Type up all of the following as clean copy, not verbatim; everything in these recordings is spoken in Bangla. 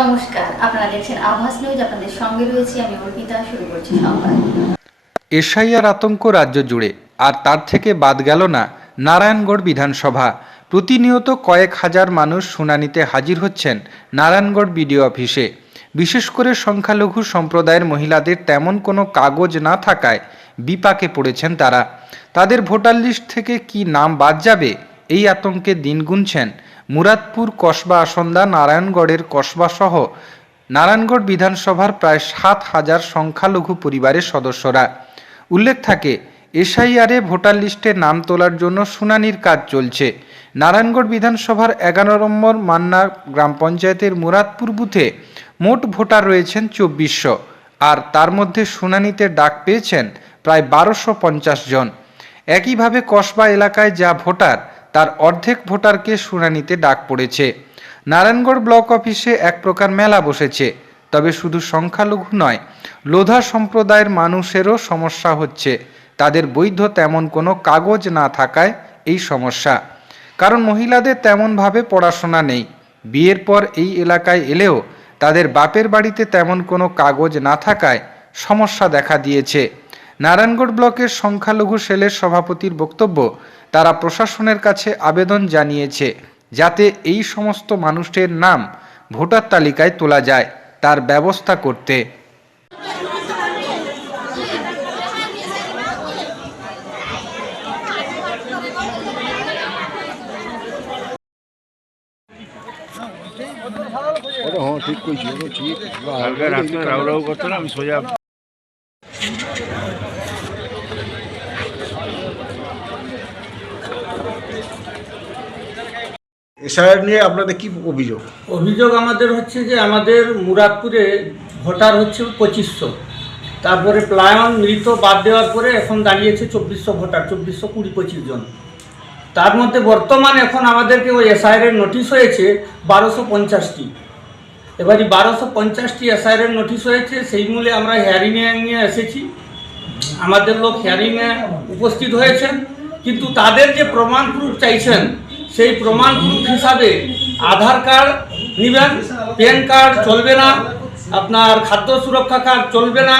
নমস্কার, আপনারা দেখছেন আভাস নিউজ। আপনাদের সঙ্গে রয়েছে আমি অর্পিতা। শুরু করছি সংবাদ। এসআইআর আতঙ্ক রাজ্য জুড়ে, আর তার থেকে বাদ গেল না নারায়ণগড় বিধানসভা। প্রতিনিয়ত কয়েক হাজার মানুষ শুনানিতে হাজির হচ্ছেন নারায়ণগড় বিডিও অফিসে। বিশেষ করে সংখ্যালঘু সম্প্রদায়ের মহিলাদের তেমন কোনো কাগজ না থাকায় বিপাকে পড়েছেন তারা। তাদের ভোটার লিস্ট থেকে কি নাম বাদ যাবে, এই আতঙ্কে দিন গুনছেন মুরাদপুর কসবা আসন্দা নারায়ণগড়ের কসবাসহ নারায়ণগড় বিধানসভার প্রায় 7,000 সংখ্যালঘু পরিবারের সদস্যরা। উল্লেখ থাকে, এসআইআরে ভোটার লিস্টে নাম তোলার জন্য শুনানির কাজ চলছে। নারায়ণগড় বিধানসভার 11 নম্বর মান্না গ্রাম পঞ্চায়েতের মুরাদপুর বুথে মোট ভোটার রয়েছেন 2400, আর তার মধ্যে শুনানিতে ডাক পেয়েছেন প্রায় 1250 জন। একইভাবে কসবা এলাকায় যা ভোটার, তার অর্ধেক ভোটারকে শুনানিতে ডাক পড়েছে। নারায়ণগড় ব্লক অফিসে এক প্রকার মেলা বসেছে। তবে শুধু সংখ্যালঘু নয়, লোধা সম্প্রদায়ের মানুষেরও সমস্যা হচ্ছে। তাদের বৈধ তেমন কোনো কাগজ না থাকায় এই সমস্যা। কারণ মহিলাদের তেমনভাবে পড়াশোনা নেই। বিয়ের পর এই এলাকায় এলেও তাদের বাপের বাড়িতে তেমন কোনো কাগজ না থাকায় সমস্যা দেখা দিয়েছে। নারায়ণগড় ব্লকের সংখ্যালঘু সেলের সভাপতির বক্তব্য, তারা প্রশাসনের কাছে আবেদন জানিয়েছে যাতে এই সমস্ত মানুষের নাম ভোটার তালিকায় তোলা যায়, তার ব্যবস্থা করতে। ঠিক কইছি, ঠিক রাউ রাউ করতো না, আমি সোজা এসআইআর নিয়ে আপনাদের কি অভিযোগ? অভিযোগ আমাদের হচ্ছে যে আমাদের মুরাদপুরে ভোটার হচ্ছে 2500, তারপরে প্লায়ন মৃত বাদ দেওয়ার পরে এখন দাঁড়িয়েছে 2400 ভোটার, 2400 20-25 জন। তার মধ্যে বর্তমান এখন আমাদেরকে ওই এসআইআর নোটিশ হয়েছে 1250টি। এবারে 1250টি এসআইআর নোটিশ হয়েছে, সেই মূলে আমরা হিয়ারিংয়ে নিয়ে এসেছি। আমাদের লোক হিয়ারিংয়ে উপস্থিত হয়েছেন, কিন্তু তাদের যে প্রমাণ প্রুফ চাইছেন সেই প্রমাণ প্রুফ হিসাবে আধার কার্ড নেবেন, প্যান কার্ড চলবে না, আপনার খাদ্য সুরক্ষা কার্ড চলবে না।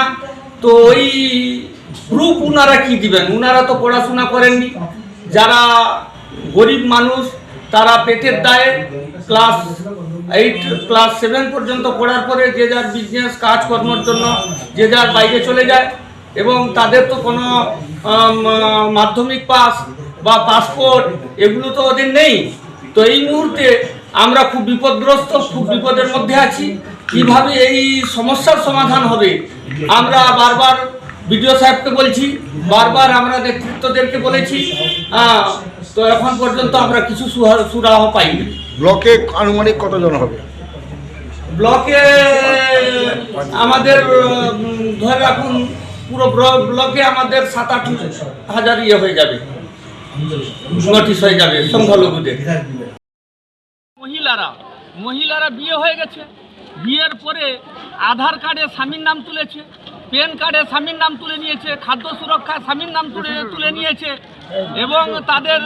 তো ওই প্রুফ ওনারা কি দিবেন? ওনারা তো পড়াশোনা করেননি। যারা গরিব মানুষ তারা পেটের দায়ে ক্লাস 8 ক্লাস 7 পর্যন্ত পড়ার পরে যে যার বিজনেস কাজকর্মের জন্য যে যার বাইরে চলে যায়, এবং তাদের তো কোনো মাধ্যমিক পাস বা পাসপোর্ট এগুলো তো ওদের নেই। তো এই মুহূর্তে আমরা খুব বিপদগ্রস্ত, খুব বিপদের মধ্যে আছি। কিভাবে এই সমস্যার সমাধান হবে আমরা বারবার বিডিও সাহেবকে বলছি, বারবার আমরা নেতৃত্বদেরকে বলেছি। তো এখন পর্যন্ত আমরা কিছু সুরাহ পাইনি। ব্লকে আনুমানিক কতজন হবে? ব্লকে আমাদের ধরে রাখুন পুরো ব্লকে আমাদের 7-8 হাজার হয়ে যাবে, নোটিশ হয়ে যাবে সংখ্যালঘুদের। মহিলারা বিয়ে হয়ে গেছে, বিয়ের পরে আধার কার্ডে স্বামীর নাম তুলেছে, প্যান কার্ডে স্বামীর নাম তুলে নিয়েছে, খাদ্য সুরক্ষা স্বামীর নাম তুলে নিয়েছে, এবং তাদের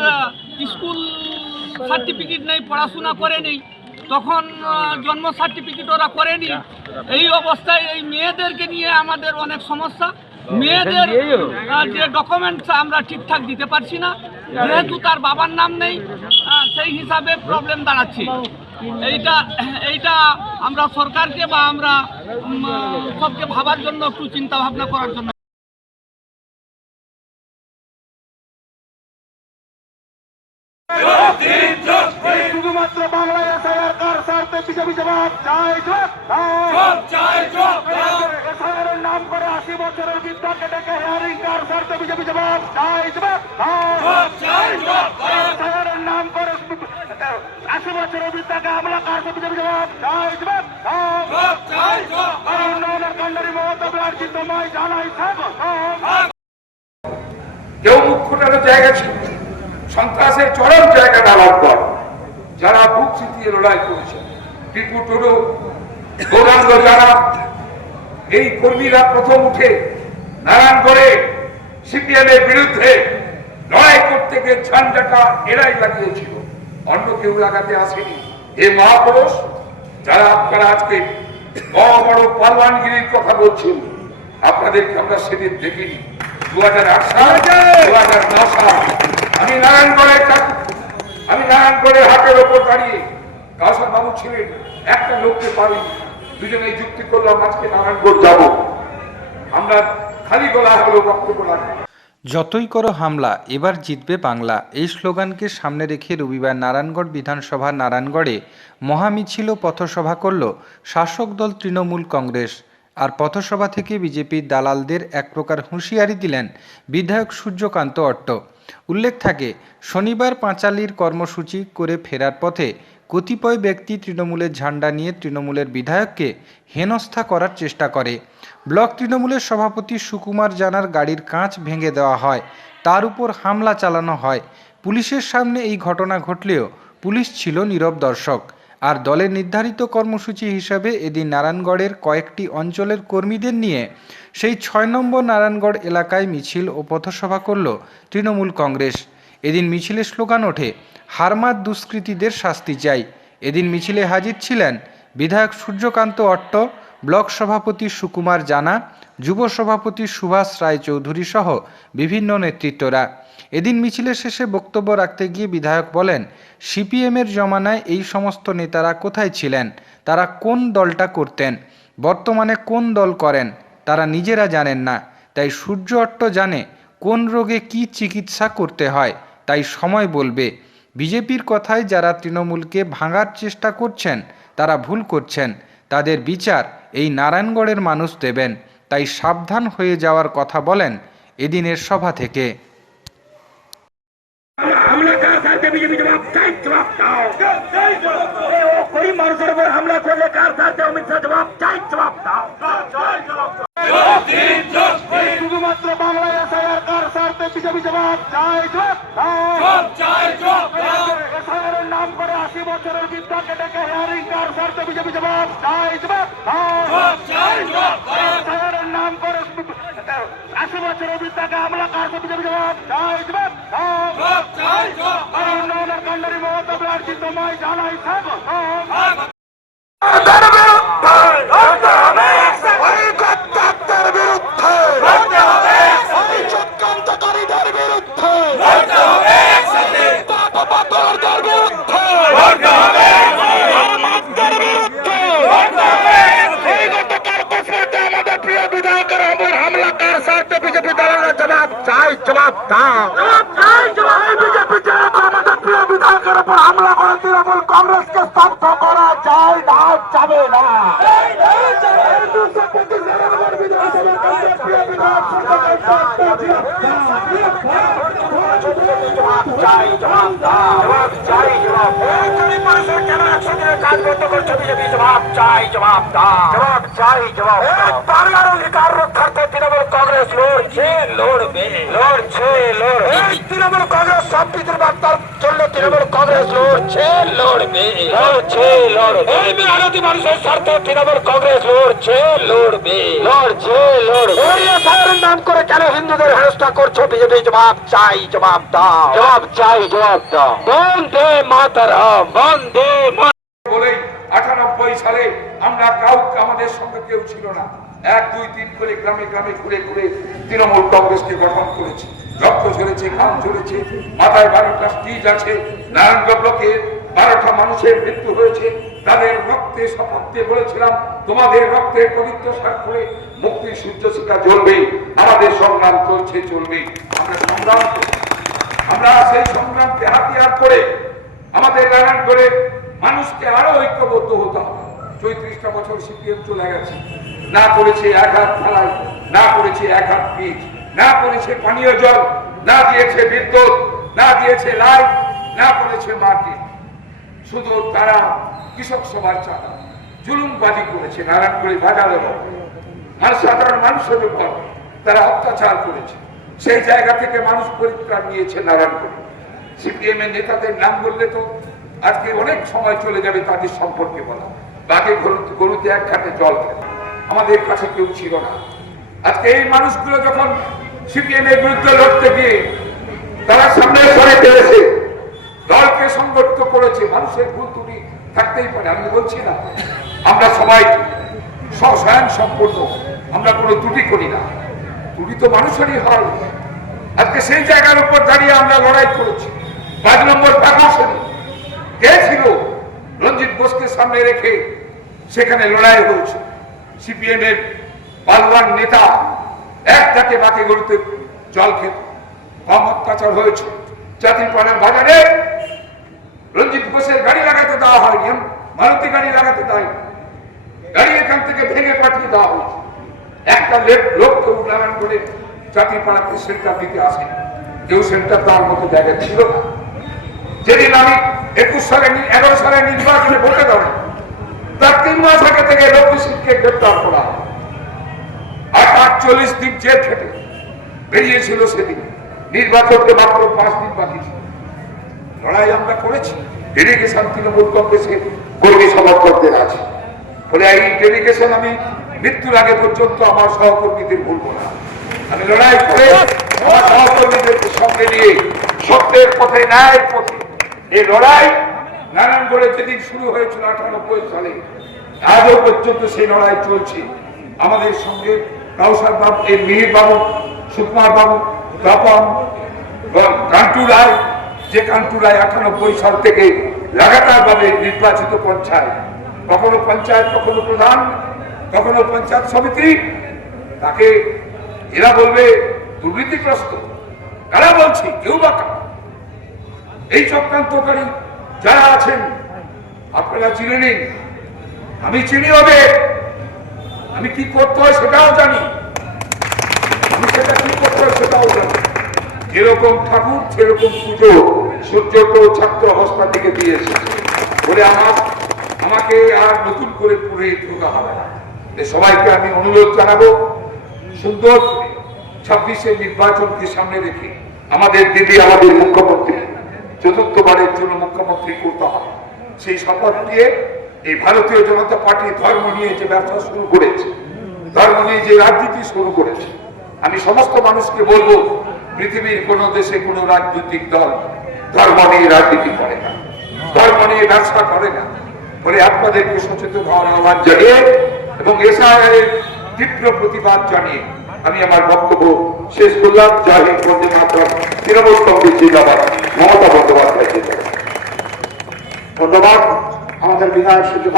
স্কুল সার্টিফিকেট নেই, পড়াশোনা করেনি, তখন জন্ম সার্টিফিকেট ওরা করেনি। এই অবস্থায় এই মেয়েদেরকে নিয়ে আমাদের অনেক সমস্যা। মেয়েদের যে ডকুমেন্টস আমরা ঠিকঠাক দিতে পারছি না, যেহেতু তার বাবার নাম নেই, সেই হিসাবে প্রবলেম দাঁড়াচ্ছে। এইটা আমরা সরকারকে বা আমরা সবকে ভাবার জন্য, একটু চিন্তা ভাবনা করার জন্য। শুধুমাত্র বাংলায় এসআইআর কার স্বার্থে বিজেপি জবাব চাই, এসআইআর নাম করে 80 বছরের বৃদ্ধাকে ডেকে হিয়ারিং কার স্বার্থে বিজেপি জবাব চাই, এসআইআর নাম করে 80 বছরের বৃদ্ধাকে হামলা কার স্বার্থে বিজেপি জবাব চাই, উন্নয়নের কাণ্ডারি মমতা ব্যানার্জি তোমায় জানাই কেউ মুখ ফোটানোর জায়গা ছিল, সন্ত্রাসের চরম জায়গা নারায়ণগড়। যারা বুক চিতিয়ে লড়াই করেছে, টিপু টুডু, গৌরাঙ্গ, যারা এই কর্মীরা প্রথম উঠে নারায়ণগড়ে সিপিএম এর বিরুদ্ধে লড়াই করতে গিয়ে ঝান্ডাটা এরাই লাগিয়েছিল, অন্য কেউ লাগাতে আসেনি। এই মহাপুরুষ যারা আপনারা আজকে বড় বড় পালওয়ানগিরির কথা বলছেন, আপনাদেরকে আমরা সেদিন দেখিনি। 2008 সাল 2009 সাল আমি নারায়ণগড়ের হাটের ওপর দাঁড়িয়ে, কাউসার বাবু ছিলেন, একটা লোককে পারি, দুজনেই যুক্তি করলাম আজকে নারায়ণগড় যাব। আমরা খালি গলা হলো বক্তব্য রাখবো। যতই করো হামলা, এবার জিতবে বাংলা, এই স্লোগানকে সামনে রেখে রবিবার নারায়ণগড় বিধানসভা নারায়ণগড়ে মহামিছিল ও পথসভা করল শাসক দল তৃণমূল কংগ্রেস। আর পথসভা থেকে বিজেপির দালালদের এক প্রকার হুঁশিয়ারি দিলেন বিধায়ক সূর্যকান্ত অট্ট। উল্লেখ থাকে, শনিবার পাঁচালীর কর্মসূচি করে ফেরার পথে কতিপয় ব্যক্তি তৃণমূলের ঝান্ডা নিয়ে তৃণমূলের বিধায়ককে হেনস্থা করার চেষ্টা করে। ব্লক তৃণমূলের সভাপতি সুকুমার জানার গাড়ির কাঁচ ভেঙে দেওয়া হয়, তার উপর হামলা চালানো হয়। পুলিশের সামনে এই ঘটনা ঘটলেও পুলিশ ছিল নীরব দর্শক। আর দলের নির্ধারিত কর্মসূচি হিসাবে এদিন নারায়ণগড়ের কয়েকটি অঞ্চলের কর্মীদের নিয়ে সেই 6 নম্বর নারায়ণগড় এলাকায় মিছিল ও পথসভা করল তৃণমূল কংগ্রেস। এদিন মিছিলের স্লোগান ওঠে, হারমাত দুষ্কৃতীদের শাস্তি চাই। এদিন মিছিলে হাজির ছিলেন বিধায়ক সূর্যকান্ত অট্ট, ব্লক সভাপতি সুকুমার জানা, যুব সভাপতি সুভাষ রায়চৌধুরী সহ বিভিন্ন নেতৃত্বরা। এদিন মিছিলের শেষে বক্তব্য রাখতে গিয়ে বিধায়ক বলেন, সিপিএমের জমানায় এই সমস্ত নেতারা কোথায় ছিলেন, তারা কোন দলটা করতেন, বর্তমানে কোন দল করেন তারা নিজেরা জানেন না। তাই সূর্য অট্ট জানে কোন রোগে কি চিকিৎসা করতে হয়, তাই সময় বলবে। বিজেপির কথায় যারা তৃণমূলকে ভাঙার চেষ্টা করছেন তারা ভুল করছেন, তাদের বিচার এই নারায়ণগড়ের মানুষ দেবেন, তাই সাবধান হয়ে যাওয়ার কথা বলেন এদিনের সভা থেকে। হামলা কার স্বার্থে বিজেপি জবাব চাই, জবাব দাও। ও গরিব মানুষের উপর হামলা করলে কার স্বার্থে অমিত শাহ জবাব চাই, জবাব দাও। শুধুমাত্র বাংলায় এসআইআর কার স্বার্থে বিজেপি জবাব চাই, জবাব দাও। এসআইআর নাম করে 80 বছরের বৃদ্ধাকে ডেকে হেয়ারিং কার স্বার্থে বিজেপি জবাব চাই, জবাব দাও। এসআইআর নাম করে 80 বছরের বৃদ্ধাকে হামলা কার স্বার্থে বিজেপি জবাব চাই, জবাব দাও। উন্নয়নের কাণ্ডারি মমতা ব্যানার্জি তোমায় জানাই স্বাগত। জবাব দাও। বিজেপি আমাদের প্রিয় বিধায়কের উপর হামলা করে তৃণমূল কংগ্রেসকে স্তব্ধ করা যায় না, যাবে না। বাংলার অধিকার রক্ষার্থে তৃণমূল কংগ্রেস লড়ছে, লড়বে, লড়ছে, লড়বে। তৃণমূল কংগ্রেস সম্প্রীতির বার্তা চললে তৃণমূল কংগ্রেস লড়ছে, লড়বে, লড়ছে, লড়বে। এই মেহনতি মানুষের স্বার্থে তৃণমূল কংগ্রেস লড়ছে, লড়বে, লড়ছে, লড়বে। এসআইআর নাম করে কেন হিন্দুদের হেনস্থা করছো বিজেপি? জবাব চাই, জবাব দাও। জবাব চাই, জবাব দাও। বন্দে মাতরম, বন্দে বলেই 98 সালে আমরা কাউকে, আমাদের সঙ্গে কেউ ছিল না, 1, 2, 3 করে গ্রামে গ্রামে ঘুরে ঘুরে তৃণমূল কংগ্রেসকে গঠন করেছে। রক্ত ঝরেছে, ঘাম ঝরেছে, মাথায় 12টা স্টিচ আছে। নারায়ণগড় ব্লকে 12টা মানুষের মৃত্যু হয়েছে। তাদের রক্তে শপথ দিয়ে বলেছিলাম, তোমাদের রক্তের পবিত্র স্বাক্ষরে মুক্তির সূর্য শিখা জ্বলবে। আমাদের সংগ্রাম চলছে, চলবে। আমরা সংগ্রাম করি, আমরা সেই সংগ্রামকে হাতিয়ার করে আমাদের নারায়ণগড়ের মানুষকে আরো ঐক্যবদ্ধ হতে হবে। 34টা বছর সিপিএম চলে গেছে, না করেছে এক হাত ঢালাই, না করেছে এক হাত পিচ, না করেছে পানীয় জল, না দিয়েছে বিদ্যুৎ, না দিয়েছে লাইট, না করেছে মাটি। শুধু তারা কৃষক সভার চাঁদা জুলুমবাজি করেছে নারায়ণগড়ে বাজারের উপর, আর সাধারণ মানুষের উপর তারা অত্যাচার করেছে। সেই জায়গা থেকে মানুষ পরিত্রাণ নিয়েছে নারায়ণগড়ে। সিপিএম এর নেতাদের নাম বললে তো আজকে অনেক সময় চলে যাবে তাদের সম্পর্কে বলা। বাঘে গরুতে এক ঘাটে জল খেতে আমাদের কাছে কেউ ছিল না। আজকে এই মানুষগুলো যখন সিপিএম এর বিরুদ্ধে লড়তে গিয়ে তারা সামনে সরে পেরেছে, দলকে সংগঠিত করেছে, মানুষের ভুল ত্রুটি থাকতেই পারে, আমি বলছি না। আমরা সবাই স্বয়ং সম্পূর্ণ, আমরা কোনো ত্রুটি করি না, ত্রুটি তো মানুষেরই হয়। আজকে সেই জায়গার উপর দাঁড়িয়ে আমরা লড়াই করেছি। 5 নম্বর পাকশরী কে ছিল? রঞ্জিত বোসকে সামনে রেখে সেখানে লড়াই হয়েছে। সিপিএম এর পালওয়ান নেতা একটাকে বাকি গড়তে জল খেত, কম অত্যাচার হয়েছে। জাতিপাড়ার বাজারে রঞ্জিত বোসের গাড়ি লাগাতে দেওয়া হয়নি, মারুতি গাড়ি লাগাতে দেয়নি, গাড়ি এখান থেকে ভেঙে পাঠিয়ে দেওয়া হয়েছে। একটা লোককে উন্নয়ন করে জাতিপাড়াতে সেন্টার দিতে আসে, কেউ সেন্টার দেওয়ার মতো জায়গা ছিল না। যেদিন আমি 11 সালে নির্বাচনে ভোটে দেব, তার 3 মাস আগে থেকে লক্ষ্মী সিংকে গ্রেপ্তার করা, 48 দিন জেল খেটে বেরিয়েছিল। সেদিন নির্বাচনকে মাত্র 5 দিন বাকি ছিল। লড়াই আমরা করেছি, ডেলিগেশন তৃণমূল কংগ্রেসের কর্মী সমর্থকদের আছে বলে এই ডেলিগেশন আমি মৃত্যুর আগে পর্যন্ত আমার সহকর্মীদের ভুলব না। আমি লড়াই করে আমার সহকর্মীদেরকে সঙ্গে নিয়ে সত্যের পথে, ন্যায়ের পথে এই লড়াই নারায়ণগড়ে যেদিন শুরু হয়েছিল 98 সালে, আজও পর্যন্ত সেই লড়াই চলছে। আমাদের সঙ্গে কাউসার বাবু, মিহির বাবু, সুকুমার বাবু, তপন, কান্টু রায়, যে কান্টু রায় 98 সাল থেকে লাগাতার ভাবে নির্বাচিত পঞ্চায়েত, কখনো পঞ্চায়েত, কখনো প্রধান, কখনো পঞ্চায়েত সমিতি, তাকে এরা বলবে দুর্নীতিগ্রস্ত। কারা বলছি? কেউ বা এই চক্রান্তকারী যারা আছেন আপনারা চিনে নিন, আমি চিনি হবে, আমি কি করতে হয় সেটাও জানি, আমি সেটা কি করতে হয় সেটাও জানি। যেরকম ঠাকুর সেরকম পুজো সূর্যকে ছাত্র অবস্থা থেকে দিয়েছে বলে আমাকে আর নতুন করে পুরোহিত হতে হবে না। সবাইকে আমি অনুরোধ জানাবো, সুন্দর 26-এর নির্বাচনকে সামনে রেখে আমাদের দিদি, আমাদের মুখ্যমন্ত্রী 4র্থবারের জন্য মুখ্যমন্ত্রী করতে হবে। সেই শপথ নিয়ে এই ভারতীয় জনতা পার্টি ধর্ম নিয়ে যে ব্যবসা শুরু করেছে, ধর্ম নিয়ে যে রাজনীতি শুরু করেছে, আমি সমস্ত মানুষকে বলবো, পৃথিবীর কোন দেশে কোন রাজনৈতিক দল ধর্ম নিয়ে রাজনীতি করে না, ধর্ম নিয়ে ব্যবসা করে না বলে আপনাদেরকে সচেতন হওয়ার আহ্বান জানিয়ে এবং এসআইআর তীব্র প্রতিবাদ জানিয়ে আমি আমার বক্তব্য শেষ করলাম। জয় হিন্দ, বন্দে মাতরম। তৃণমূল কংগ্রেস জিন্দাবাদ, মমতা বন্দ্যোপাধ্যায় জিন্দাবাদ। ধন্যবাদ আমাদের বিধায়ক সুযোগ।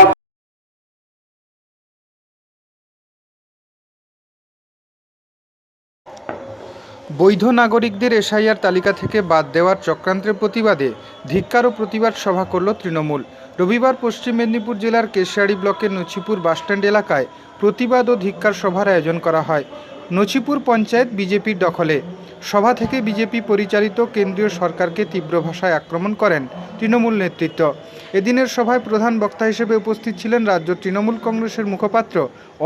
বৈধ নাগরিকদের এসআইআর তালিকা থেকে বাদ দেওয়ার চক্রান্তের প্রতিবাদে ধিক্কার ও প্রতিবাদ সভা করল তৃণমূল। রবিবার পশ্চিম মেদিনীপুর জেলার কেশিয়াড়ি ব্লকের নছিপুর বাসস্ট্যান্ড এলাকায় প্রতিবাদ ও ধিক্কার সভার আয়োজন করা হয়। নছিপুর পঞ্চায়েত বিজেপির দখলে। সভা থেকে বিজেপি পরিচালিত কেন্দ্রীয় সরকারকে তীব্র ভাষায় আক্রমণ করেন তৃণমূল নেতৃত্ব। এদিনের সভায় প্রধান বক্তা হিসেবে উপস্থিত ছিলেন রাজ্য তৃণমূল কংগ্রেসের মুখপাত্র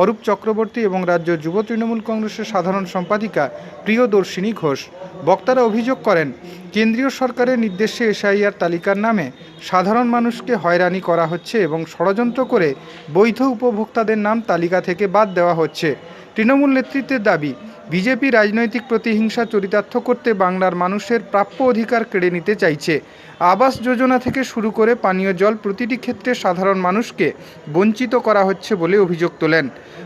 অরূপ চক্রবর্তী এবং রাজ্য যুব তৃণমূল কংগ্রেসের সাধারণ সম্পাদিকা প্রিয়দর্শিনী ঘোষ। বক্তারা অভিযোগ করেন, কেন্দ্রীয় সরকারের নির্দেশে এসআইআর তালিকার নামে সাধারণ মানুষকে হয়রানি করা হচ্ছে এবং ষড়যন্ত্র করে বৈধ উপভোক্তাদের নাম তালিকা থেকে বাদ দেওয়া হচ্ছে। তৃণমূল নেতৃত্বের দাবি, বিজেপি রাজনৈতিক প্রতিহিংসা চরিতার্থ করতে বাংলার মানুষের প্রাপ্য অধিকার কেড়ে নিতে চাইছে। আবাস যোজনা থেকে শুরু করে পানীয় জল প্রতিটি ক্ষেত্রে সাধারণ মানুষকে বঞ্চিত করা হচ্ছে বলে অভিযোগ তোলেন।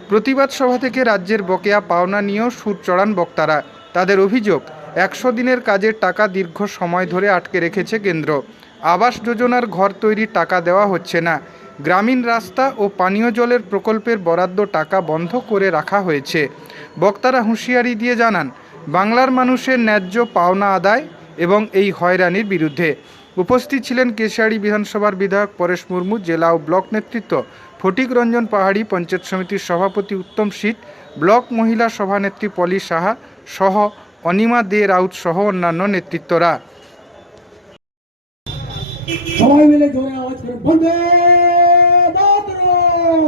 প্রতিবাদ সভা থেকে রাজ্যের বকেয়া পাওনা নিয়েও সুর চড়ান বক্তারা। তাদের অভিযোগ, 100 দিনের কাজের টাকা দীর্ঘ সময় ধরে আটকে রেখেছে কেন্দ্র। আবাস যোজনার ঘর তৈরির টাকা দেওয়া হচ্ছে না। গ্রামীণ রাস্তা ও পানীয় জলের প্রকল্পের বরাদ্দ টাকা বন্ধ করে রাখা হয়েছে। বক্তারা হুঁশিয়ারি দিয়ে জানান, বাংলার মানুষের ন্যায্য পাওনা আদায় এবং এই হয়রানির বিরুদ্ধে। উপস্থিত ছিলেন কেশিয়াড়ি বিধানসভার বিধায়ক পরেশ মুর্মু, জেলা ও ব্লক নেতৃত্ব ফটিক রঞ্জন পাহাড়ি, পঞ্চায়েত সমিতির সভাপতি উত্তম শীত, ব্লক মহিলা সভানেত্রী পলি সাহা সহ অনিমা দে রাউত সহ অন্যান্য নেতৃত্বরা। সবাই মিলে জোরে আওয়াজ করে বন্দে মাতরম,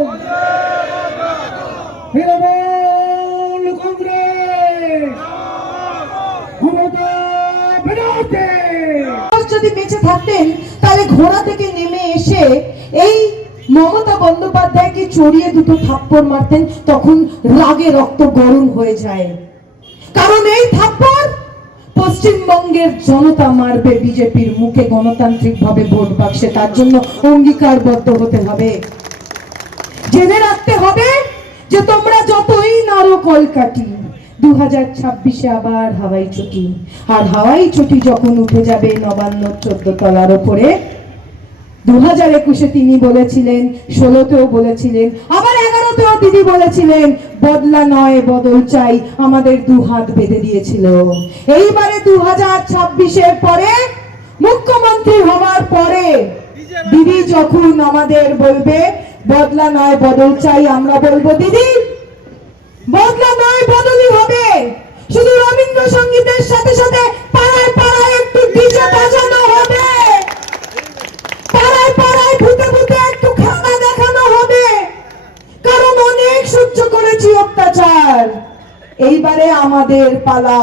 তৃণমূল কংগ্রেস, মমতা ব্যানার্জি। যদি বেঁচে থাকতেন তাহলে ঘোড়া থেকে নেমে এসে এই মমতা বন্দ্যোপাধ্যায়কে চড়িয়ে দুটো থাপ্পড় মারতেন, তখন রাগে রক্ত গরম হয়ে যায়। কারণ এই থাপ্পড় পশ্চিম পশ্চিমবঙ্গের জনতা মারবে বিজেপির মুখে গণতান্ত্রিক ভাবে ভোট বাক্সে, তার জন্য অঙ্গীকারবদ্ধ হতে হবে। জেনে রাখতে হবে যে তোমরা যতই নারো কলকাঠি, 2026-এ আবার হাওয়াই চটি, আর হাওয়াই চটি যখন উঠে যাবে নবান্ন 14 তলার উপরে, 2021-এ তিনি বলেছিলেন, 16-তেও বলেছিলেন, আবার 11-তেও দিদি বলেছিলেন বদলা নয় বদল চাই, আমাদের দু হাত বেঁধে দিয়েছিল। এইবারে 2026-এর পরে মুখ্যমন্ত্রী হওয়ার পরে দিদি যখন আমাদের বলবে বদলা নয় বদল চাই, আমরা বলবো দিদি বদলা নয় বদলই হবে। শুধু রবীন্দ্রসঙ্গীতের সাথে সাথে পাড়ায় পাড়ায় একটু ডিজে বাজানো হবে, পাড়ায় পাড়ায় ভূতে ভূতে একটু খেলা দেখানো হবে, কারণ অনেক সহ্য করেছি অত্যাচার। এইবারে আমাদের পালা,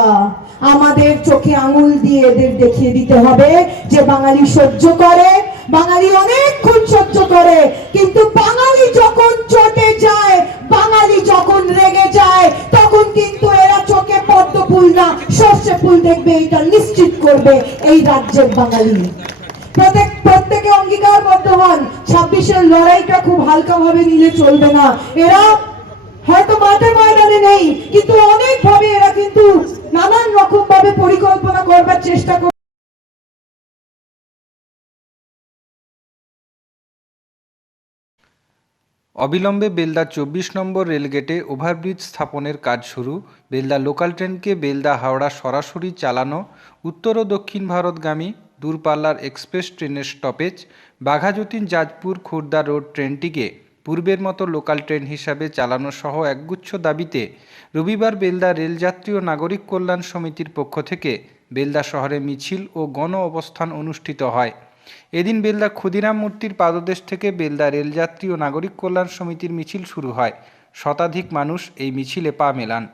আমাদের চোখে আঙুল দিয়ে এদের দেখিয়ে দিতে হবে যে বাঙালি সহ্য করে, বাঙালি অনেকক্ষণ সহ্য করে, কিন্তু বাঙালি যখন চটে যায়, বাঙালি যখন রেগে যায়, তখন কিন্তু এরা চোখে পদ্ম ফুল না সর্ষে ফুল দেখবে, এটা নিশ্চিত করবে এই রাজ্যের বাঙালি। প্রত্যেকে অঙ্গীকারবদ্ধ হন, 26-এর লড়াইটা খুব হালকা ভাবে নিলে চলবে না। এরা হয়তো মাঠে ময়দানে নেই, কিন্তু অনেক ভাবে এরা কিন্তু নানান রকম ভাবে পরিকল্পনা করবার চেষ্টা করে। অবিলম্বে বেলদা 24 নম্বর রেলগেটে ওভারব্রিজ স্থাপনের কাজ শুরু। বেলদা লোকাল ট্রেনকে বেলদা হাওড়া সরাসরি চালানো, উত্তর ও দক্ষিণ ভারতগামী দূরপাল্লার এক্সপ্রেস ট্রেনের স্টপেজ, বাঘাযতীন জাজপুর খুর্দা রোড ট্রেনটিকে পূর্বের মতো লোকাল ট্রেন হিসাবে চালানো সহ একগুচ্ছ দাবিতে রবিবার বেলদা রেলযাত্রী ও নাগরিক কল্যাণ সমিতির পক্ষ থেকে বেলদা শহরে মিছিল ও গণ অবস্থান অনুষ্ঠিত হয়। এদিন বেলদা ক্ষুদিরাম মূর্তির পাদদেশ থেকে বেলদা রেলযাত্রী ও নাগরিক কল্যাণ সমিতির মিছিল শুরু হয়। শতাধিক মানুষ এই মিছিলে পা মেলান।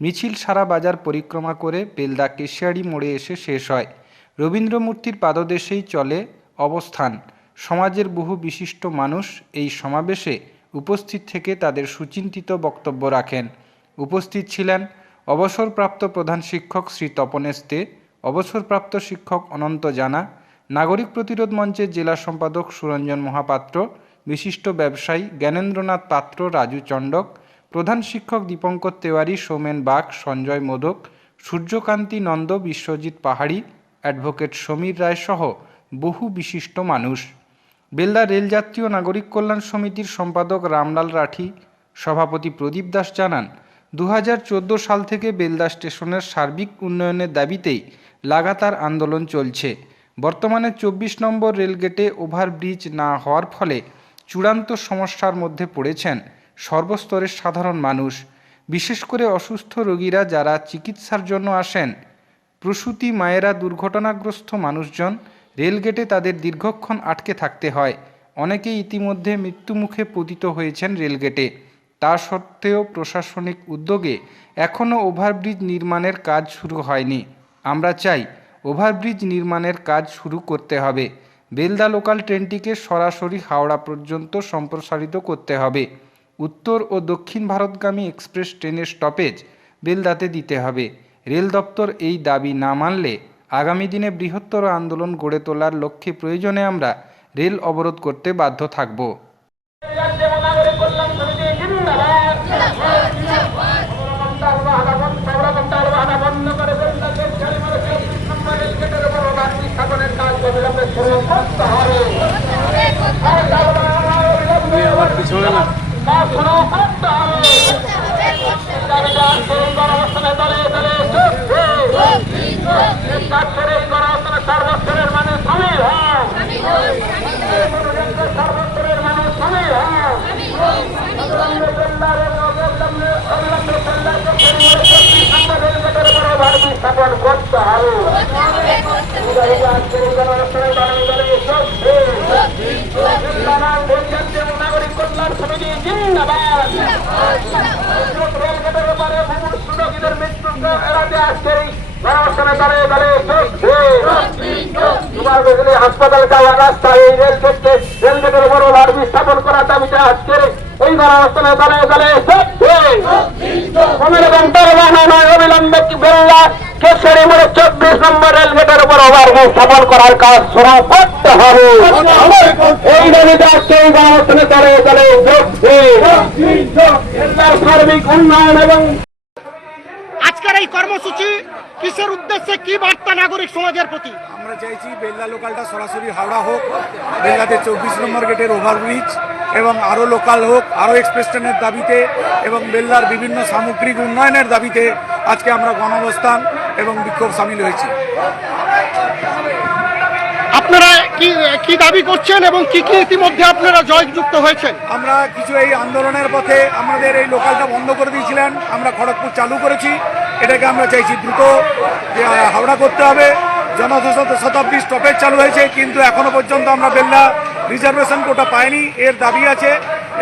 মিছিল সারা বাজার পরিক্রমা করে বেলদা কেশিয়াড়ি মোড়ে এসে শেষ হয়। রবীন্দ্র মূর্তির পাদদেশেই চলে অবস্থান। সমাজের বহু বিশিষ্ট মানুষ এই সমাবেশে উপস্থিত থেকে তাদের সুচিন্তিত বক্তব্য রাখেন। উপস্থিত ছিলেন অবসরপ্রাপ্ত প্রধান শিক্ষক শ্রী তপনেশ দে, অবসরপ্রাপ্ত শিক্ষক অনন্ত জানা, নাগরিক প্রতিরোধ মঞ্চের জেলা সম্পাদক সুরঞ্জন মহাপাত্র, বিশিষ্ট ব্যবসায়ী জ্ঞানেন্দ্রনাথ পাত্র, রাজু চণ্ডক, প্রধান শিক্ষক দীপঙ্কর তেওয়ারি, সৌমেন বাগ, সঞ্জয় মোদক, সূর্যকান্তি নন্দ, বিশ্বজিৎ পাহাড়ি, অ্যাডভোকেট সমীর রায় সহ বহু বিশিষ্ট মানুষ। বেলদা রেলযাত্রী ও নাগরিক কল্যাণ সমিতির সম্পাদক রামলাল রাঠি, সভাপতি প্রদীপ দাস জানান, 2014 সাল থেকে বেলদা স্টেশনের সার্বিক উন্নয়নের দাবিতেই লাগাতার আন্দোলন চলছে। বর্তমানে 24 নম্বর রেলগেটে ওভারব্রিজ না হওয়ার ফলে চূড়ান্ত সমস্যার মধ্যে পড়েছেন সর্বস্তরের সাধারণ মানুষ, বিশেষ করে অসুস্থ রোগীরা যারা চিকিৎসার জন্য আসেন। প্রসূতি মায়েরা, দুর্ঘটনাগ্রস্ত মানুষজন রেলগেটে তাদের দীর্ঘক্ষণ আটকে থাকতে হয়। অনেকেই ইতিমধ্যে মৃত্যুমুখে পতিত হয়েছেন রেলগেটে। তা সত্ত্বেও প্রশাসনিক উদ্যোগে এখনও ওভারব্রিজ নির্মাণের কাজ শুরু হয়নি। আমরা চাই ওভারব্রিজ নির্মাণের কাজ শুরু করতে হবে। বেলদা লোকাল ট্রেনটিকে সরাসরি হাওড়া পর্যন্ত সম্প্রসারিত করতে হবে। উত্তর ও দক্ষিণ ভারতগামী এক্সপ্রেস ট্রেনের স্টপেজ বেলদাতে দিতে হবে। রেল দপ্তর এই দাবি না মানলে আগামী দিনে বৃহত্তর আন্দোলন গড়ে তোলার লক্ষ্যে প্রয়োজনে আমরা রেল অবরোধ করতে বাধ্য থাকব। আমার পিছনে না সর্বস্তরের মানুষ সামিল হন, সর্বস্তরের মানুষ সামিল হন। স্থাপন করতে হবে। নাগরিক কল্যাণ সমিতি জিন্দাবাদ। রেলগেটের ব্যাপারে সুরক্ষিতের মৃত্যু এড়াতে আজকের গণঅবস্থানে দাঁড়িয়ে দাঁড়িয়ে হাসপাতাল যাওয়ার রাস্তা এই রেলগেটের উপর ওভারব্রিজ স্থাপন করার দাবিতে আজকের এই গণঅবস্থানে দাঁড়িয়ে দাঁড়িয়ে অবিলম্বে বেলদা কেশিয়াড়ি মোড়ে 24 নম্বর ওভারব্রিজ স্থাপন করার কাজ শুরু করতে হবে। এই দাবিতে আজকে এই গণঅভ্যুত্থানে দলে দলে যোগ দিন। জেলার সার্বিক উন্নয়ন এবং আজকের এই কর্মসূচি কিসের উদ্দেশ্যে, কি বার্তা নাগরিক সমাজের প্রতি? আমরা চাইছি বেল্লা লোকালটা সরাসরি হাওড়া হোক, বেল্লাতে 24 নম্বর গেটের ওভারব্রিজ এবং আরও লোকাল হোক, আরও এক্সপ্রেস ট্রেনের দাবিতে এবং বেল্লার বিভিন্ন সামগ্রিক উন্নয়নের দাবিতে আজকে আমরা গণঅবস্থান এবং বিক্ষোভ সামিল হয়েছি। আপনারা কি দাবি করছেন এবং কি ইতিমধ্যে আপনারা জয়যুক্ত হয়েছেন? আমরা কিছু এই আন্দোলনের পথে আমাদের এই লোকালটা বন্ধ করে দিয়েছিলেন, আমরা খড়গপুর চালু করেছি। এটাকে আমরা চাইছি দ্রুত হাওড়া করতে হবে। জনশতাব্দী স্টপেজ চালু হয়েছে, কিন্তু এখনো পর্যন্ত আমরা বেল্লা রিজার্ভেশন কোটা পাইনি, এর দাবি আছে।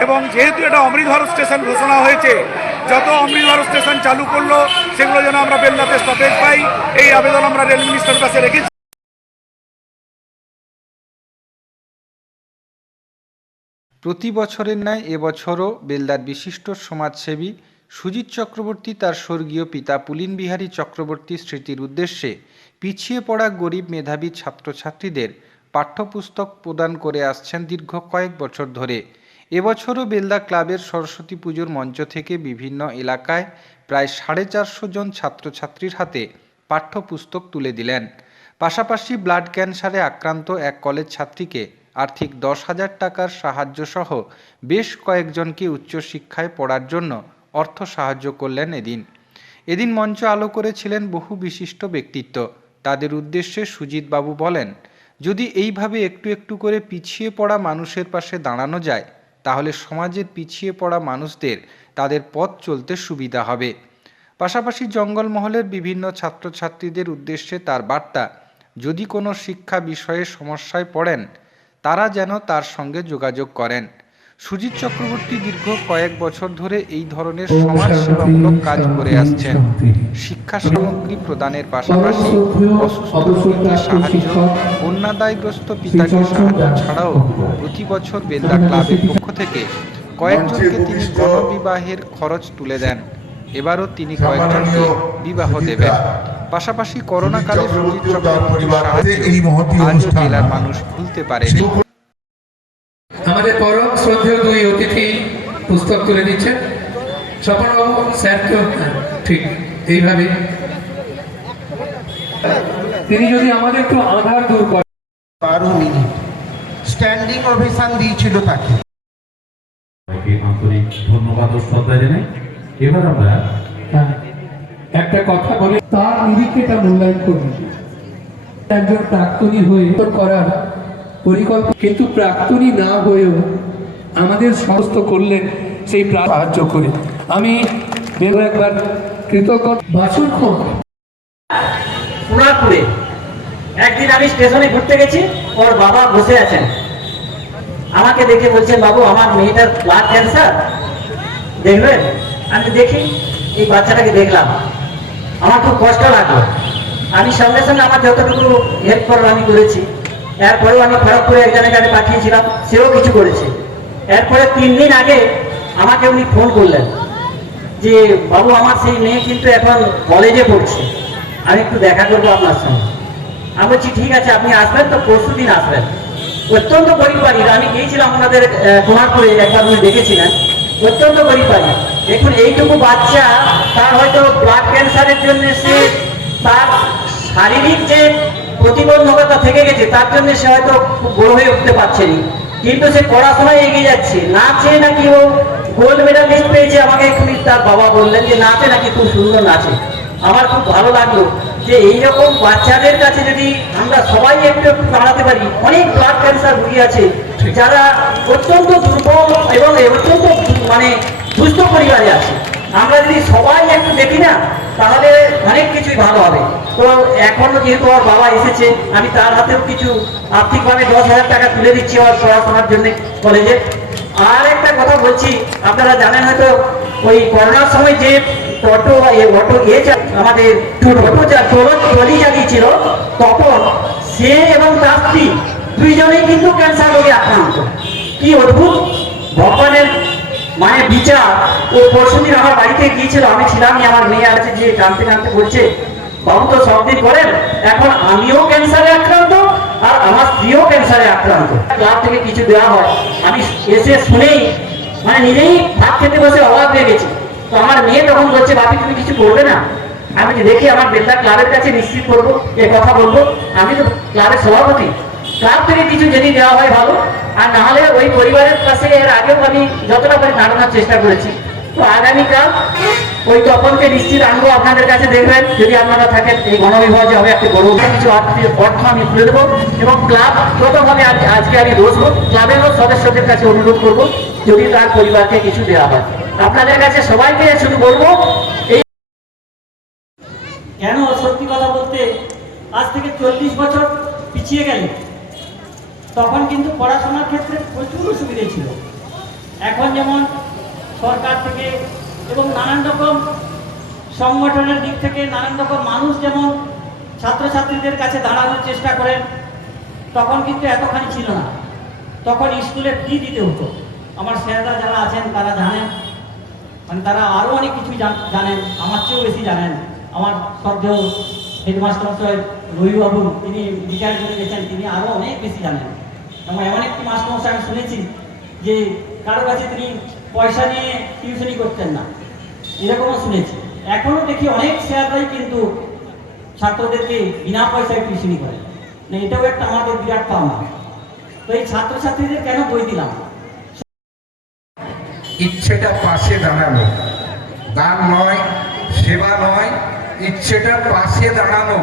এবং যেহেতু এটা অমৃত ভারত স্টেশন ঘোষণা হয়েছে, যত অমৃত ভারত স্টেশন চালু করলো সেগুলো যেন আমরা বেল্লাতে স্টপেজ পাই, এই আবেদন আমরা রেল মিনিস্টারের কাছে রেখেছি। প্রতি বছরের ন্যায় এবছরও বেলদার বিশিষ্ট সমাজসেবী সুজিত চক্রবর্তী তার স্বর্গীয় পিতা পুলিন বিহারী চক্রবর্তী স্মৃতির উদ্দেশ্যে পিছিয়ে পড়া গরিব মেধাবী ছাত্রছাত্রীদের পাঠ্যপুস্তক প্রদান করে আসছেন দীর্ঘ কয়েক বছর ধরে। এবছরও বেলদা ক্লাবের সরস্বতী পুজোর মঞ্চ থেকে বিভিন্ন এলাকায় প্রায় 450 জন ছাত্রছাত্রীর হাতে পাঠ্যপুস্তক তুলে দিলেন। পাশাপাশি ব্লাড ক্যান্সারে আক্রান্ত এক কলেজ ছাত্রীকে আর্থিক 10,000 টাকার সাহায্য সহ বেশ কয়েকজনকে উচ্চশিক্ষায় পড়ার জন্য অর্থ সাহায্য করলেন। এদিন মঞ্চ আলো করেছিলেন বহু বিশিষ্ট ব্যক্তিত্ব। তাদের উদ্দেশ্যে সুজিত বাবু বলেন, যদি এইভাবে একটু একটু করে পিছিয়ে পড়া মানুষের পাশে দাঁড়ানো যায়, তাহলে সমাজের পিছিয়ে পড়া মানুষদের তাদের পথ চলতে সুবিধা হবে। পাশাপাশি জঙ্গলমহলের বিভিন্ন ছাত্রছাত্রীদের উদ্দেশ্যে তার বার্তা, যদি কোনো শিক্ষা বিষয়ে সমস্যায় পড়েন তারা যেন তার সঙ্গে যোগাযোগ করেন। সুজিত চক্রবর্তী দীর্ঘ কয়েক বছর ধরে এই ধরনের সমাজসেবামূলক কাজ করে আসছেন। শিক্ষা সামগ্রী প্রদানের পাশাপাশি অসুস্থ রোগীকে সাহায্য, বন্যাদায়গ্রস্ত পিতাকে সাহায্য ছাড়াও প্রতি বছর বেলদা ক্লাবের পক্ষ থেকে কয়েকজনকে তিনি গণবিবাহের খরচ তুলে দেন। এবারও তিনি কয়েকজনকে বিবাহ দেবেন। পাশাপাশি করোনাকালে সুজিত চক্রবর্তীর সাহায্যে আজ জেলার মানুষ ভুলতে পারেনি। আমাদের পরম শ্রদ্ধেয় দুই অতিথি পুস্তক তুলে দিচ্ছেন। স্বপনবাবু স্যারকেও ঠিক এইভাবে তিনি যদি আমাদের একটু আধার দূর করেন। 12 মিনিট স্ট্যান্ডিং অভিশান দিয়েছিল তাকে। আন্তরিক ধন্যবাদ ও শ্রদ্ধা জানাই। এবার আমরা একটা কথা বলে তার নিরীক্ষেটা মূল্যায়ন করব। একজন প্রাক্তনী হয়ে করার পরিকল্পনা, কিন্তু প্রাক্তনী না হয়েও আমাদের সমস্ত করলেন সেই সাহায্য করে। আমি একবার কৃতজ্ঞ। বাছুর সোনারপুরে একদিন আমি স্টেশনে ঘুরতে গেছি, ওর বাবা বসে আছেন, আমাকে দেখে বলছেন, বাবু আমার মেয়েটার ব্লাড ক্যান্সার দেখবেন। আমি দেখি, এই বাচ্চাটাকে দেখলাম, আমার খুব কষ্ট লাগলো। আমি সঙ্গে সঙ্গে আমার যতটুকু হেল্প করার আমি করেছি। এরপরেও আমি খড়গপুরে একজনের কাছে পাঠিয়েছিলাম, সেও কিছু করেছে। এরপরে 3 দিন আগে আমাকে উনি ফোন করলেন যে, বাবু আমার সেই মেয়ে কিন্তু এখন কলেজে পড়ছে, আমি একটু দেখা করবো আপনার সঙ্গে। আমি বলছি ঠিক আছে, আপনি আসবেন তো? পরশু দিন আসবেন। অত্যন্ত গরিব বাড়ি, আমি গিয়েছিলাম ওনাদের সোনারপুরে, একবার উনি দেখেছিলেন। অত্যন্ত গরিব বাড়ি। দেখুন এইটুকু বাচ্চা, তার হয়তো ব্লাড ক্যান্সারের জন্য সে তার শারীরিক যে প্রতিবন্ধকতা থেকে গেছে, তার জন্য সে হয়তো খুব বড় হয়ে উঠতে পারছেনি, কিন্তু সে পড়াশোনায় এগিয়ে যাচ্ছে। নাচে নাকি ও গোল্ড মেডালিস্ট পেয়েছে, আমাকে এক্ষুনি তার বাবা বললেন যে নাচে নাকি খুব সুন্দর নাচে। আমার খুব ভালো লাগলো যে এইরকম বাচ্চাদের কাছে যদি আমরা সবাই একটু একটু দাঁড়াতে পারি। অনেক ব্লাড ক্যান্সার রোগী আছে যারা অত্যন্ত দুর্বল এবং অত্যন্ত দুস্থ পরিবারে আছে। আমরা যদি সবাই একটু দেখি না, তাহলে অনেক কিছুই ভালো হবে। তো এখনো যেহেতু আমার বাবা এসেছে, আমি তার হাতেও কিছু আর্থিকভাবে 10,000 টাকা তুলে দিচ্ছি আমার পড়াশোনার জন্য কলেজে। আর একটা কথা বলছি, আপনারা জানেন হয়তো ওই করোনার সময় যে আমাদের ট্রলি চালিয়েছিল, তখন সে এবং তার স্ত্রী দুইজনেই কিন্তু ক্যান্সার রোগে আক্রান্ত। কি অদ্ভুত ভগবানের বিচার। ও পরশুদিন আমার বাড়িতে গিয়েছিল, আমি ছিলাম, আমার মেয়ে আছে যে কাঁদতে কাঁদতে বলছে বাবু তো সব দিন করেন, এখন আমিও ক্যান্সারে আক্রান্ত আর আমার স্ত্রীও ক্যান্সারে আক্রান্ত। ক্লাব থেকে কিছু দেওয়া হয়, আমি এসে শুনেই মানে নিজেই ভাত খেতে বসে অবাক হয়ে গেছি। তো আমার মেয়ে তখন বলছে, বাপি তুমি কিছু করবে না? আমি দেখি আমার বেলদা ক্লাবের কাছে নিশ্চিত করবো, এ কথা বলবো, আমি তো ক্লাবের সভাপতি, ক্লাব থেকে কিছু যদি দেওয়া হয় ভালো, আর না হলে ওই পরিবারের কাছে এর আগেও আমি যতটা পারি দাঁড়ানোর চেষ্টা করেছি। তো আগামীকাল ওই তপনকে নিশ্চিত আনবো আপনাদের কাছে, দেখবেন যদি আপনারা থাকেন। এই গণবিভাগে হবে একটা বড় কিছু অর্থ আমি তুলে দেবো এবং ক্লাব প্রথমভাবে আজকে আমি বসবো, ক্লাবেরও সদস্যদের কাছে অনুরোধ করবো যদি তার পরিবারকে কিছু দেওয়া হয়। আপনাদের কাছে সবাইকে শুধু বলবো, এই কেন সত্যি কথা বলতে আজ থেকে 40 বছর পিছিয়ে গেলে তখন কিন্তু পড়াশোনার ক্ষেত্রে প্রচুর সুবিধা ছিল। এখন যেমন সরকার থেকে এবং নানান রকম সংগঠনের দিক থেকে নানান রকম মানুষ যেমন ছাত্রছাত্রীদের কাছে দাঁড়ানোর চেষ্টা করেন, তখন কিন্তু এতখানি ছিল না। তখন স্কুলে ফি দিতে হতো। আমার স্যাররা যারা আছেন তারা জানেন, মানে তারা আরও অনেক কিছু জানেন, আমার চেয়েও বেশি জানেন। আমার শ্রদ্ধেয় হেডমাস্টার মশাই রবিবাবু, তিনি রিটায়ার করে গেছেন, তিনি আরও অনেক বেশি জানেন। এবং এমন একটি মাস্টারমশাই আমি শুনেছি যে কারো কাছে তিনি পয়সা নিয়ে টিউশনি করতেন না, এরকমও শুনেছি। এখনও দেখি অনেক স্যাররাই কিন্তু ছাত্রদেরকে বিনা পয়সায় টিউশনি করে, না এটাও একটা আমাদের বিরাট পাওনা। তো এই ছাত্রছাত্রীদের কেন বই দিলাম, ইচ্ছেটা পাশে দাঁড়ানো, দান নয়, সেবা নয়, ইচ্ছেটা পাশে দাঁড়ানো,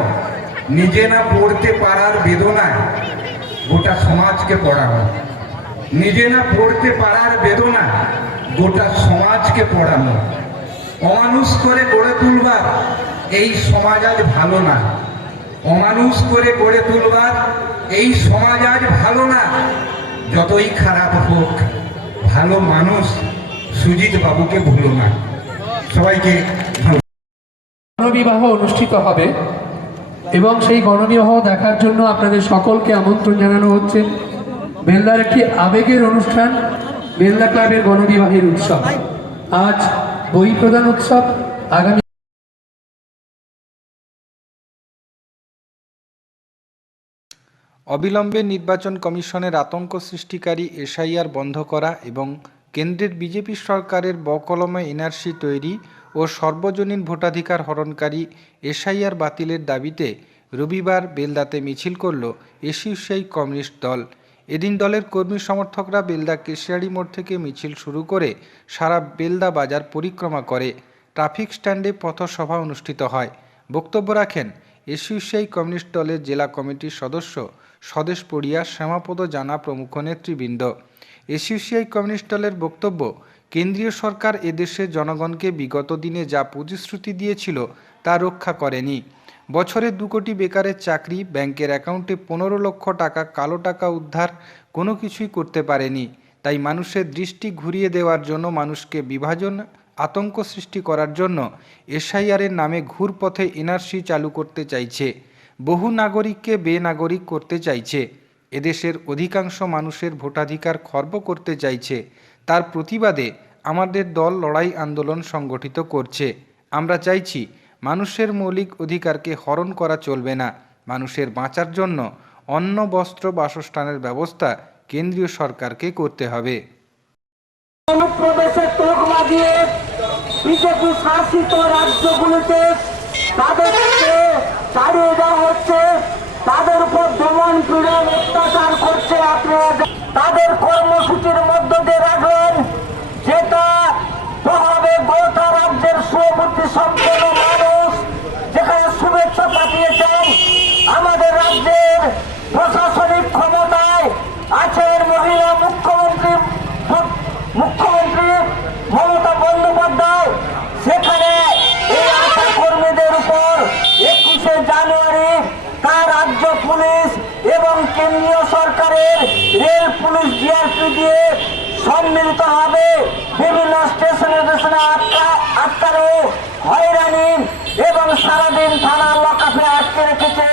নিজে না পড়তে পারার বেদনায় গোটা সমাজকে পড়ানো, নিজে না পড়তে পারার বেদনা গোটা সমাজকে পড়ানো। অমানুষ করে গড়ে তুলবার এই সমাজ আজ ভালো না, অমানুষ করে গড়ে তুলবার এই সমাজ আজ ভালো না। যতই খারাপ হোক, ভালো মানুষ সুজিত বাবুকে ভুলো না। সবাইকে গণবিবাহ অনুষ্ঠিত হবে এবং সেই গণবিবাহ দেখার জন্য আপনাদের সকলকে আমন্ত্রণ জানানো হচ্ছে। বেলদার একটি আবেগের অনুষ্ঠান, বেলদা ক্লাবের গণবিবাহের উৎসব। আজ বই প্রদান উৎসব, আগামী অবিলম্বে নির্বাচন কমিশনের আতঙ্ক সৃষ্টিকারী এসআইআর বন্ধ করা এবং কেন্দ্রের বিজেপি সরকারের বকলমে এনআরসি তৈরি ও সর্বজনীন ভোটাধিকার হরণকারী এসআইআর বাতিলের দাবিতে রবিবার বেলদাতে মিছিল করল এসইউসিআই কমিউনিস্ট দল। এদিন দলের কর্মী সমর্থকরা বেলদা কেশিয়াড়ি মোড় থেকে মিছিল শুরু করে সারা বেলদা বাজার পরিক্রমা করে ট্রাফিক স্ট্যান্ডে পথসভা অনুষ্ঠিত হয়। বক্তব্য রাখেন এসইউসিআই কমিউনিস্ট দলের জেলা কমিটির সদস্য স্বদেশ পড়িয়া, শ্যামাপদ জানা প্রমুখ নেতৃবৃন্দ। এসইউসিআই কমিউনিস্ট দলের বক্তব্য, কেন্দ্রীয় সরকার এদেশের জনগণকে বিগত দিনে যা প্রতিশ্রুতি দিয়েছিল তা রক্ষা করেনি। বছরে 2 কোটি বেকারের চাকরি, ব্যাংকের অ্যাকাউন্টে 15 লক্ষ টাকা কালো টাকা উদ্ধার, কোনো কিছুই করতে পারেনি। তাই মানুষের দৃষ্টি ঘুরিয়ে দেওয়ার জন্য, মানুষকে বিভাজন, আতঙ্ক সৃষ্টি করার জন্য এসআইআরের নামে ঘুরপথে এনআরসি চালু করতে চাইছে, বহু নাগরিককে বেনাগরিক করতে চাইছে, এদেশের অধিকাংশ মানুষের ভোটাধিকার খর্ব করতে চাইছে। তার প্রতিবাদে আমাদের দল লড়াই আন্দোলন সংগঠিত করছে। আমরা চাইছি মানুষের মৌলিক অধিকারকে হরণ করা চলবে না। মানুষের বাঁচার জন্য অন্ন, বস্ত্র, বাসস্থানের ব্যবস্থা কেন্দ্রীয় সরকারকে করতে হবে। অনুপ্রবেশের তকমা দিয়ে বিজেপি শাসিত রাজ্যগুলিতে তাদেরকে তাড়িয়ে দেওয়া হচ্ছে, তাদের উপর দমন পীড়ন অত্যাচার করছে। আপনারা তাদের কর্মসূচির মধ্য দিয়ে রাখবেন, যেটা প্রভাবে গোটা রাজ্যের সুবুদ্ধি সম্পন্ন মানুষ যেখানে শুভেচ্ছা পাঠিয়েছেন। আমাদের রাজ্যের প্রশাসনিক ক্ষমতায় আছেন মহিলা মুখ্যমন্ত্রী মমতা বন্দ্যোপাধ্যায়। সেখানে এই আশা কর্মীদের উপর 21শে জানুয়ারি তার রাজ্য পুলিশ এবং কেন্দ্রীয় সরকারের রেল পুলিশ জিআরপি দিয়ে সম্মিলিত হবে বিভিন্ন স্টেশনে আটকানো, হয়রানি এবং সারাদিন থানার লকআপে আটকে রেখেছে।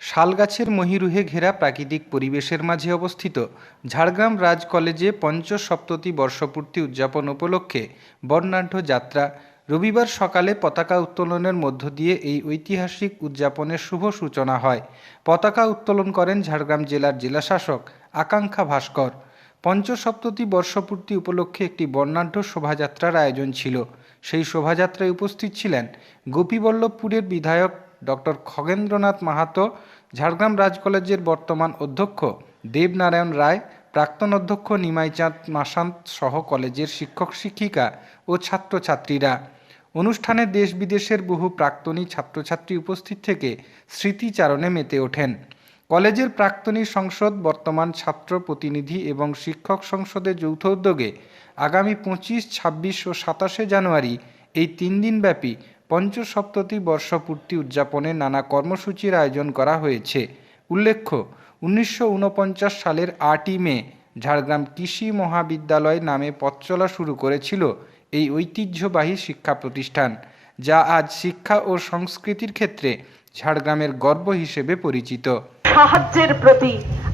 শালগাছের মহিরুহে ঘেরা প্রাকৃতিক পরিবেশের মাঝে অবস্থিত ঝাড়গ্রাম রাজ কলেজে পঞ্চসপ্ততি বর্ষপূর্তি উদযাপন উপলক্ষে বর্ণাঢ্য যাত্রা। রবিবার সকালে পতাকা উত্তোলনের মধ্য দিয়ে এই ঐতিহাসিক উদযাপনের শুভ সূচনা হয়। পতাকা উত্তোলন করেন ঝাড়গ্রাম জেলার জেলাশাসক আকাঙ্ক্ষা ভাস্কর। পঞ্চসপ্ততি বর্ষপূর্তি উপলক্ষে একটি বর্ণাঢ্য শোভাযাত্রার আয়োজন ছিল। সেই শোভাযাত্রায় উপস্থিত ছিলেন গোপীবল্লভপুরের বিধায়ক ডক্টর খগেন্দ্রনাথ মাহাতো, ঝাড়গ্রাম রাজ কলেজের বর্তমান অধ্যক্ষ দেবনারায়ণ রায়, প্রাক্তন অধ্যক্ষ নিমাই চাঁদ মাসান্ত সহ কলেজের শিক্ষক শিক্ষিকা ও ছাত্রছাত্রীরা। অনুষ্ঠানে দেশ বিদেশের বহু প্রাক্তনী ছাত্রছাত্রী উপস্থিত থেকে স্মৃতিচারণে মেতে ওঠেন। কলেজের প্রাক্তনী সংসদ, বর্তমান ছাত্র প্রতিনিধি এবং শিক্ষক সংসদের যৌথ উদ্যোগে আগামী 25, 26 ও 27 জানুয়ারি এই 3 দিনব্যাপী পঞ্চসপ্ততি বর্ষপূর্তি উদযাপনে নানা কর্মসূচির আয়োজন করা হয়েছে। উল্লেখ্য, 1949 সালের 8ই মে ঝাড়গ্রাম কৃষি মহাবিদ্যালয় নামে পথ চলা শুরু করেছিল এই ঐতিহ্যবাহী শিক্ষা প্রতিষ্ঠান, যা আজ শিক্ষা ও সংস্কৃতির ক্ষেত্রে ঝাড়গ্রামের গর্ব হিসেবে পরিচিত। সাহায্যের প্রতি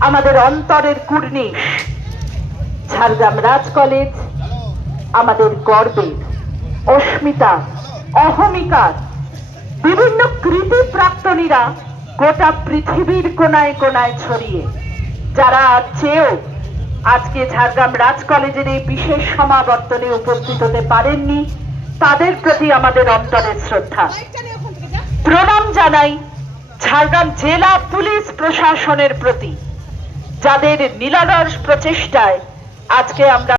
আমাদের অন্তরের কুর্নিশ। ঝাড়গ্রাম রাজ কলেজ আমাদের গর্বের, অস্মিতা, অহমিকার। বিভিন্ন কৃতি প্রাক্তনীরা গোটা পৃথিবীর কোনায় কোনায় ছড়িয়ে, যারা চেয়েও আজকে ঝাড়গ্রাম রাজ কলেজের এই বিশেষ সমাবর্তনে উপস্থিত হতে পারেননি, তাদের প্রতি আমাদের অন্তরের শ্রদ্ধা। প্রণাম জানাই ঝাড়গ্রাম জেলা পুলিশ প্রশাসনের প্রতি, যাদের নিরলস প্রচেষ্টায় আজকে আমরা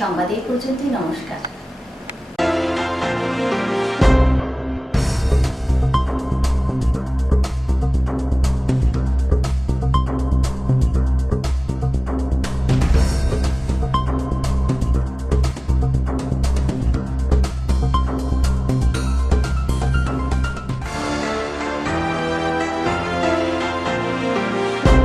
সংবাদ এই পর্যন্তই। নমস্কার।